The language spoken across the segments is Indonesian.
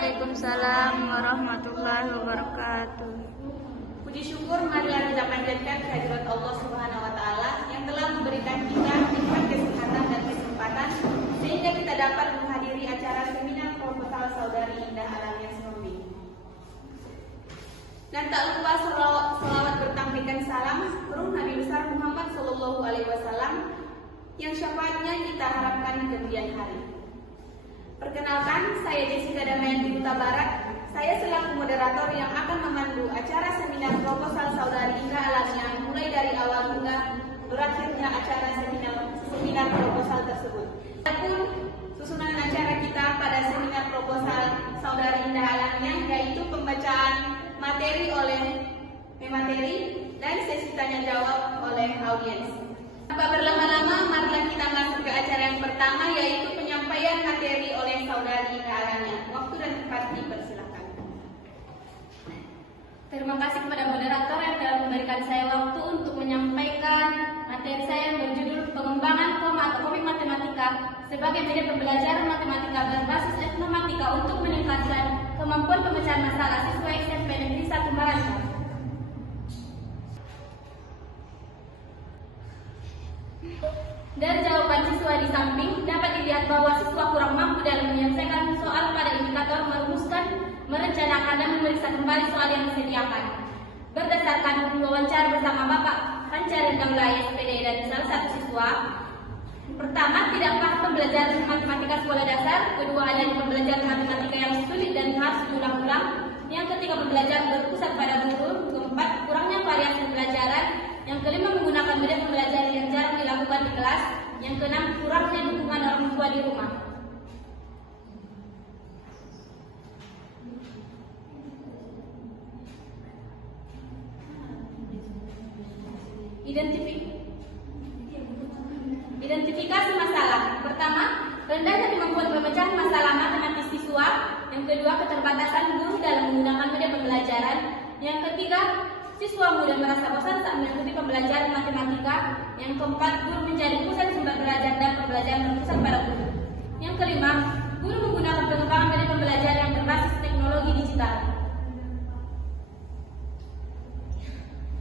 Waalaikumsalam warahmatullahi wabarakatuh. Puji syukur marilah kita panjatkan kehadirat Allah Subhanahu wa taala yang telah memberikan kita nikmat kesehatan dan kesempatan sehingga kita dapat menghadiri acara seminar proposal Saudari Indah Alamiah Senombi. Dan tak lupa selawat bertampilkan salam ruh Nabi besar Muhammad Sallallahu Alaihi Wasallam yang syafaatnya kita harapkan di kemudian hari. Perkenalkan, saya Jessica Damayanti Huta Barat. Saya selaku moderator yang akan memandu acara seminar proposal Saudari Indah Alamiah mulai dari awal hingga berakhirnya acara seminar proposal tersebut. Adapun susunan acara kita pada seminar proposal Saudari Indah Alamiah yaitu pembacaan materi oleh pemateri dan sesi tanya jawab oleh audiens. Tanpa berlama-lama, marilah kita masuk ke acara yang pertama yaitu penyampaian materi oleh Saudari Indah Alamiah. Waktu dan tempat dipersilakan. Terima kasih kepada moderator yang telah memberikan saya waktu untuk menyampaikan materi saya yang berjudul Pengembangan Koma atau Komik Matematika sebagai media pembelajaran matematika berbasis etnomatika untuk meningkatkan kemampuan pemecahan masalah siswa SMP Negeri 1 Malaysia. Dari jawaban siswa di samping dapat dilihat bahwa siswa kurang mampu dalam menyelesaikan soal pada indikator merumuskan, merencanakan dan memeriksa kembali soal yang disediakan. Berdasarkan wawancara bersama Bapak Hancar Damlai SPD dan salah satu siswa, pertama, tidak paham pembelajaran matematika sekolah dasar. Kedua, adanya pembelajaran matematika yang sulit dan harus diulang-ulang. Yang ketiga, pembelajaran berpusat pada guru. Keempat, kurangnya variasi pembelajaran. Yang kelima, menggunakan media pembelajaran yang jarang dilakukan di kelas. Yang keenam, kurangnya dukungan orang tua di rumah. Identifikasi masalah. Pertama, rendahnya kemampuan pemecahan masalah matematis siswa. Yang kedua, keterbatasan guru dalam menggunakan media pembelajaran. Yang ketiga, siswa mudah merasa bosan saat mengikuti pembelajaran matematika. Yang keempat, guru menjadi pusat sumber belajar dan pembelajaran berpusat pada guru. Yang kelima, guru menggunakan pengembangan media pembelajaran yang berbasis teknologi digital.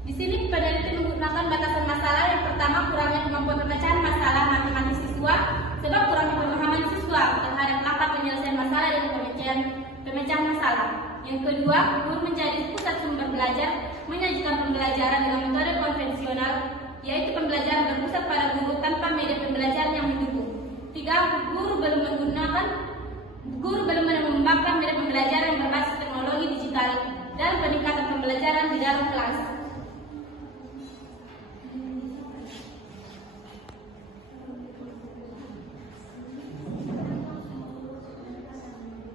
Di sini peneliti menggunakan batasan masalah. Yang pertama, kurangnya kemampuan pemecahan masalah matematis siswa sebab kurangnya pemahaman siswa terhadap langkah penyelesaian masalah dan pemecahan masalah. Yang kedua, guru menjadi pusat sumber belajar, menyajikan pembelajaran dengan metode konvensional, yaitu pembelajaran berpusat pada guru tanpa media pembelajaran yang mendukung. Tiga, guru belum mengembangkan media pembelajaran yang berbasis teknologi digital dalam peningkatan pembelajaran di dalam kelas.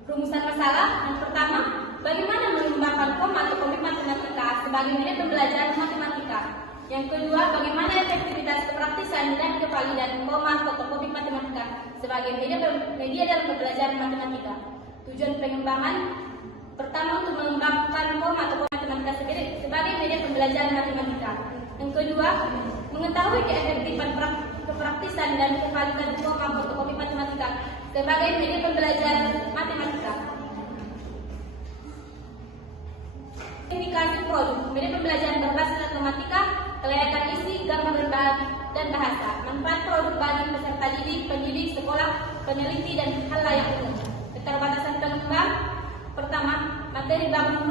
Rumusan masalah. Yang pertama, bagaimana mengembangkan koma atau komik matematika sebagai media pembelajaran matematika. Yang kedua, bagaimana efektivitas kepraktisan dan kevalidan koma atau komik matematika sebagai media dalam pembelajaran matematika. Tujuan pengembangan. Pertama, untuk mengembangkan koma atau komik matematika sebagai media pembelajaran matematika. Yang kedua, mengetahui keefektifan kepraktisan dan kevalidan koma atau komik matematika sebagai media pembelajaran matematika. Indikasi produk, media pembelajaran berbasis matematika, kelayakan isi, gambar dan bahasa. Manfaat produk bagi peserta didik, pendidik, sekolah, peneliti, dan hal layak umum. Keterbatasan pengembang. Pertama, materi bangun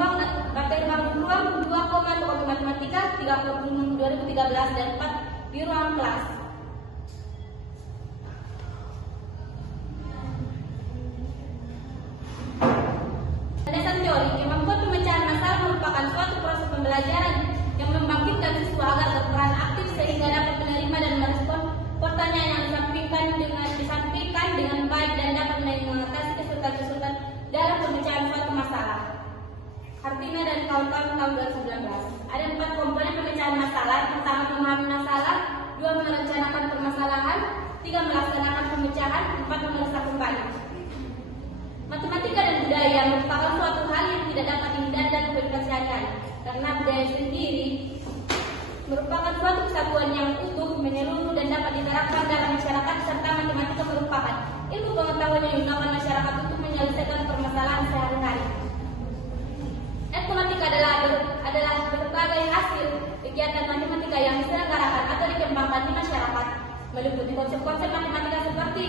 ruang 2 komik matematika 30 2013 dan 4 di ruang kelas. Landasan teori, kemampuan pemecahan masalah merupakan suatu proses pembelajaran yang membangkitkan siswa agar berperan aktif sehingga dapat menerima dan merespon pertanyaan yang disampaikan dengan baik dan dapat mengatasi kesulitan dalam pemecahan suatu masalah. Hartina dan kawan-kawan tahun 2019. Ada 4 komponen pemecahan masalah. Pertama, memahami masalah. 2, merencanakan permasalahan. 3, melaksanakan pemecahan. 4, memeriksa kembali. Matematika dan budaya merupakan suatu hal yang tidak dapat dihindari dan dipelajari karena budaya sendiri merupakan suatu kesatuan yang utuh, menyeluruh dan dapat diterapkan dalam masyarakat serta matematika merupakan ilmu pengetahuan yang digunakan masyarakat untuk menyelesaikan permasalahan sehari-hari. meliputi konsep-konsep matematika seperti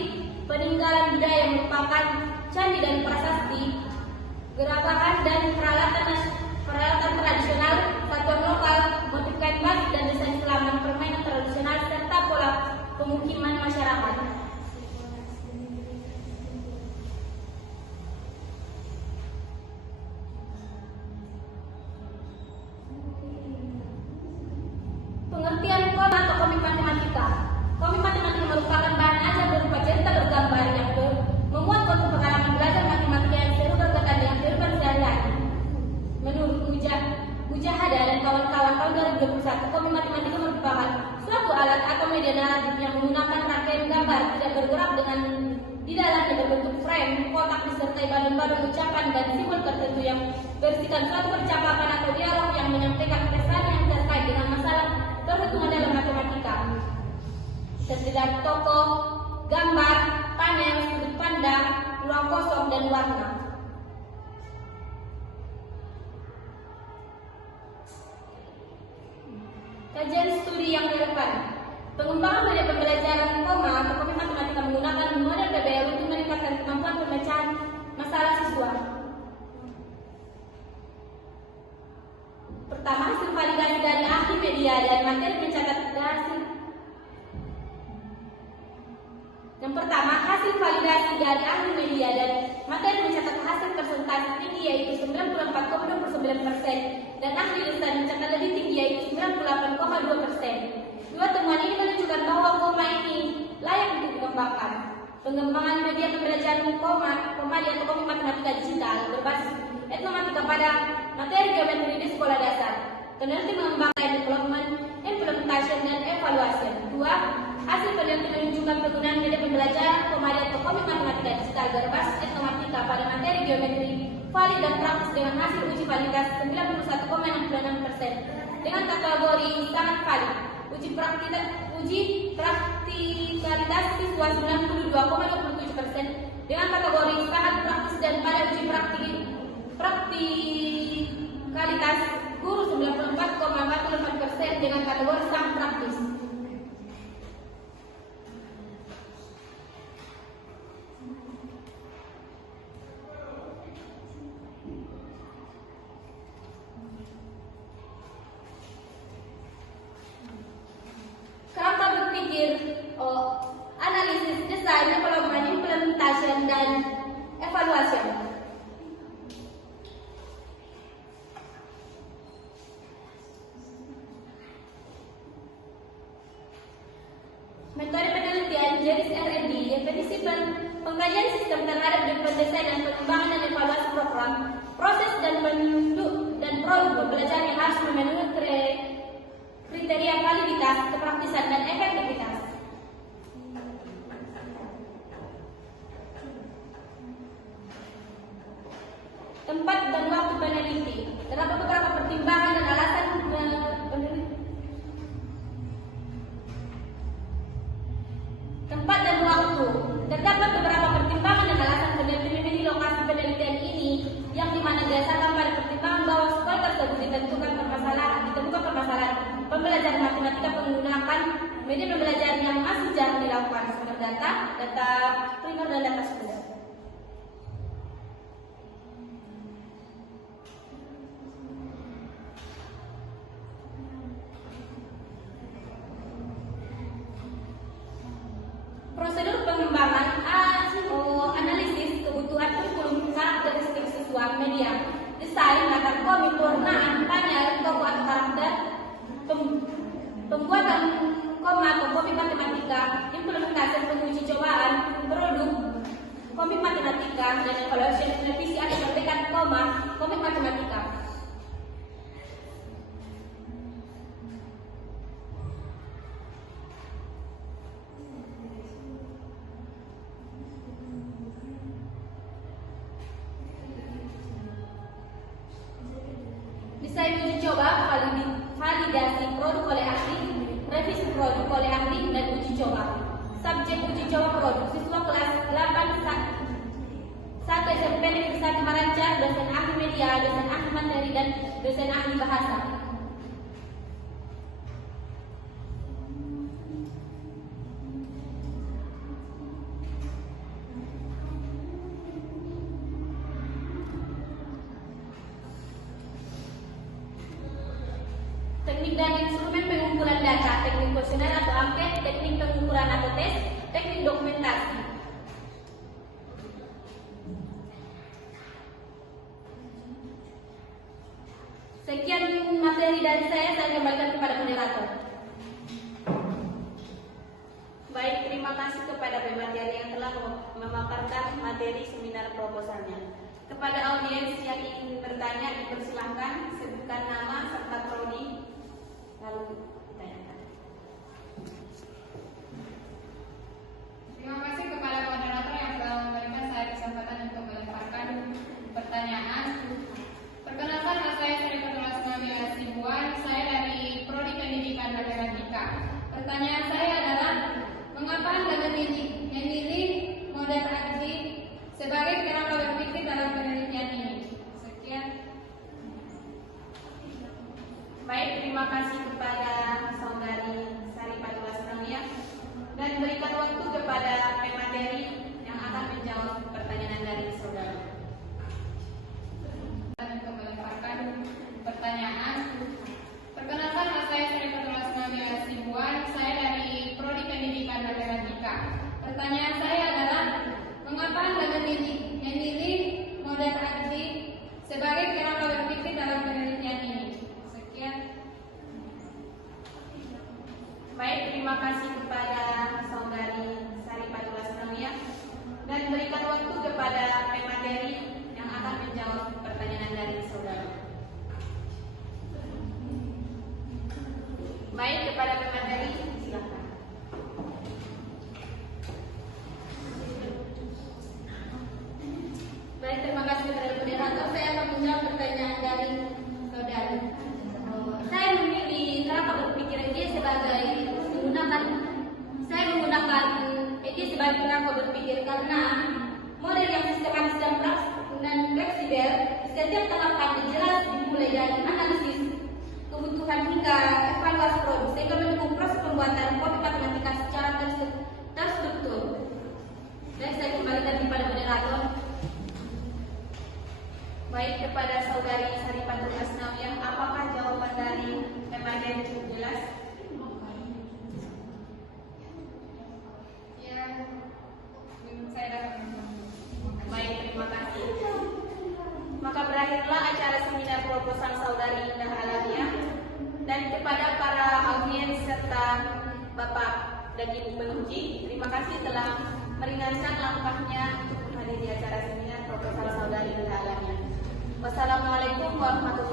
peninggalan budaya yang merupakan candi dan prasasti, gerakan dan peralatan tradisional, satuan lokal, motif kain batik dan desain selaman permainan tradisional serta pola pemukiman masyarakat. Pengertian koma atau komik matematika. Komik matematika merupakan bahan ajar berupa cerita bergambar yang memuat konsep pengalaman belajar matematika yang seru berkaitan dengan kehidupan sehari-hari. Menurut Mujahada dan kawan-kawan tahun 2021, komik matematika merupakan suatu alat atau media naratif yang menggunakan rangkaian gambar tidak bergerak dengan di dalamnya berbentuk frame, kotak disertai balon-balon ucapan dan simbol tertentu yang berisikan suatu percakapan atau dialog yang menyampaikan pesan yang terkait dengan masalah perhitungan dalam matematika. Terdiri dari tokoh, gambar, panel, sudut pandang, ruang kosong, dan warna. Kajian studi yang relevan. Pengembangan media pembelajaran koma atau komik matematika menggunakan model PBL untuk meningkatkan kemampuan pemecahan masalah siswa. Pertama, hasil validasi dari ahli media dan materi mencatat hasil. Yang pertama, hasil validasi dari ahli media dan materi mencatat hasil persentase tinggi yaitu 94,29% dan ahli lisan mencatat lebih tinggi yaitu 98,2%. Dua temuan ini menunjukkan bahwa koma ini layak untuk dikembangkan. Pengembangan media pembelajaran komadi atau komik matematika digital berbasis etnomatika pada materi geometri di sekolah dasar. Peneliti mengembangkan development, implementation, dan evaluation. Dua, hasil peneliti menunjukkan penggunaan media pembelajaran komadi atau komik matematika digital berbasis etnomatika pada materi geometri valid dan praktis dengan hasil uji validitas 91,66% dengan kategori sangat valid. Uji praktikalitas siswa 92,27% dengan kategori sangat praktis dan pada uji praktikalitas guru 94,48% dengan kategori sangat praktis. Kerangka berpikir, analisis, desain, development, implementation, dan evaluation. Metode penelitian jenis R&D, definisi pengkajian sistem terhadap pendesain dan pengembangan dan evaluasi program, proses dan bentuk dan produk pembelajaran yang harus memenuhi kriteria validitas, kepraktisan, dan efektivitas. Tempat dan waktu peneliti. Terdapat beberapa pertimbangan dan alasan peneliti. Tempat dan waktu. Terdapat beberapa pertimbangan dan alasan peneliti memilih lokasi penelitian ini, yang dimana berdasarkan pada pertimbangan bahwa sekolah tersebut ditemukan permasalahan pembelajaran matematika menggunakan media pembelajaran yang masih jarang dilakukan, sumber data primer dan data sekunder. Prosedur pengembangan analisis kebutuhan kurikulum, karakteristik siswa, media, desain, latar komik, warnaan, panel, tokoh atau karakter, pembuatan koma atau komik matematika, implementasi penguji cobaan, produk komik matematika, dan evaluasi revisi atau perbaikan komik matematika. Desain uji coba, validasi produk oleh ahli, revisi produk oleh ahli, dan uji coba. Subjek uji coba produk siswa kelas 8 1 SMP Negeri 1 Marancar, dosen ahli media, dosen ahli materi, dan dosen ahli bahasa. kuesioner atau angket, teknik pengukuran atau tes, teknik dokumentasi. Sekian materi dari saya kembalikan kepada moderator. Baik, terima kasih kepada pemateri yang telah memaparkan materi seminar proposalnya. Kepada audiens yang ingin bertanya, dipersilahkan sebutkan nama serta prodi, lalu ditanyakan. Terima kasih kepada moderator yang telah memberikan saya kesempatan untuk melemparkan pertanyaan. Perkenalkan, nama saya Sri Fatul Asmaul Hasibuan. Saya dari Prodi Pendidikan Matematika. Pertanyaan saya adalah, mengapa Anda memilih model AGI sebagai kerangka berpikir dalam penelitian ini? Sekian. Baik, terima kasih kepada saudari Sari Fatul Asmaul dan berikan waktu kepada pemateri yang akan menjawab pertanyaan dari saudara. Untuk melemparkan pertanyaan. Perkenalkan, nama saya Sri Fatul Asmaul Hasibuan. Saya dari Prodi Pendidikan Matematika. Pertanyaan saya adalah, mengapa Anda memilih model AGI sebagai kerangka berpikir dalam penelitian ini? Sekian. Baik, terima kasih kepada saudari Sari Fatul Asmaul dan berikan waktu kepada pemateri yang akan menjawab pertanyaan dari saudara. Baik, kepada pemateri, silakan. Baik, terima kasih kepada moderator. Saya akan menjawab pertanyaan dari saudari. Saya memilih kerangka berpikir ini sebagai menggunakan ini sebagai kerangka berpikir karena model yang sistematis dan fleksibel setiap tahapan jelas dimulai dari analisis kebutuhan hingga evaluasi produk sehingga mendukung proses pembuatan kode matematika secara terstruktur. Dan saya kembalikan kepada moderator. Baik, kepada saudari Sari Fatul Asmaul, apakah jawaban dari pemateri cukup jelas? Ya, saya dapat. Baik, terima kasih. Maka berakhirlah acara seminar proposal saudari Indah Alamiah, dan kepada para audiens serta Bapak dan Ibu penguji, terima kasih telah meringankan langkahnya untuk menghadiri acara seminar proposal saudari Indah Alamiah. Wassalamualaikum warahmatullahi wabarakatuh.